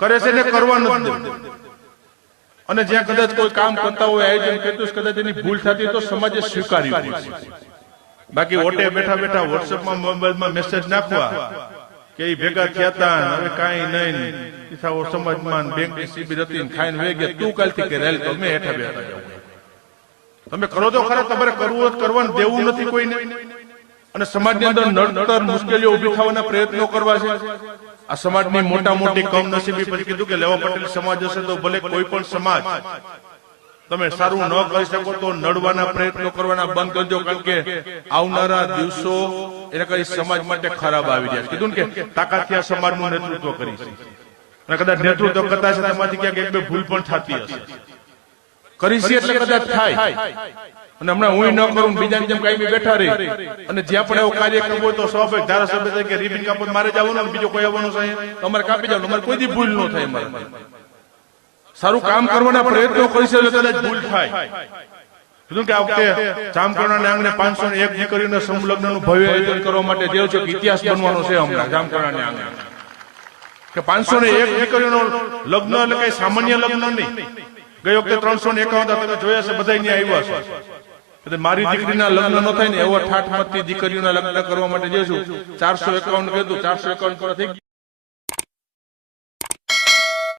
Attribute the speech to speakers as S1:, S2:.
S1: કરે છે ને કરવા નથી અને જ્યાં કદાચ કોઈ કામ કરતા હોય, આયોજન કરતું કદાચ એની ભૂલ થતી તો સમાજે સ્વીકારી બાકી ઓટે બેઠા બેઠા વોટ્સએપમાં મોબાઈલમાં મેસેજ નાખવા કે એ ભેગા થયા હતા હવે કાંઈ નહીં. ઈથાઓ સમાજમાં બેંકની શિબિર હતી ખાઈને વે ગયા. તું કાલથી કે રેલ તો મેં હેઠા બેઠા તમે કરો તો ખરા, તમારે કરવું કરવાનું. દેવું નથી કોઈને. અને સમાજની અંદર નડતર મુશ્કેલીઓ ઊભી થવાના પ્રયત્નો કરવા છે. આ સમાજની મોટા મોટી કમનસીબી પછી કીધું કે લેવા પટેલ સમાજ હશે તો ભલે કોઈ પણ સમાજ તમે સારું ન કરી શકો તો નડવાના પ્રયત્નો કરવાના બંધ કરજો. કારણ કે આવનારા દિવસો એને કઈ સમાજ માટે ખરાબ આવી રહ્યા છે. કીધું કે તાકાતથી આ સમાજનું નેતૃત્વ કરી છે. અને કદાચ નેતૃત્વ કરતા છે તેમાંથી ક્યાંક એક બે ભૂલ પણ થતી હશે. કરી છે એટલે કદાચ થાય. અને હમણાં હું ન કરું બીજાની જેમ કાયમી બેઠા રહી. અને જ્યાં પણ એવો કાર્યક્રમ હોય તો સ્વાભાવિક ધારાસભ્ય તરીકે રિબિન કાપત મારે જવાનું અને બીજો કોઈ આવવાનું છે અમારે કાપી જવાનું અમારે કોઈ ભૂલ ન થાય અમારે. સારું કામ કરવાના પ્રયત્નો કરી એટલે કદાચ ભૂલ થાય. કીધું કે આ વખતે જામકરણા આંગણે પાંચસો ને એક દીકરીઓના સમલગ્નનું ભવ્ય આયોજન કરવા માટે જે છે ઇતિહાસ બનવાનો છે હમણાં જામકરણા આંગણે કે પાંચસો ને એક દીકરીનો લગ્ન એટલે કઈ સામાન્ય લગ્ન નહીં. ગઈ વખતે ત્રણસો ને એકાવન તમે જોયા છે બધા અહીંયા આવ્યા છે. એટલે મારી દીકરીના લગ્ન ન થાય ને એવો ઠાઠ મતથી દીકરીઓના લગ્ન કરવા માટે જઈશું. ચારસો એકાવન કીધું ચારસો એકાવન પૂરા થઈ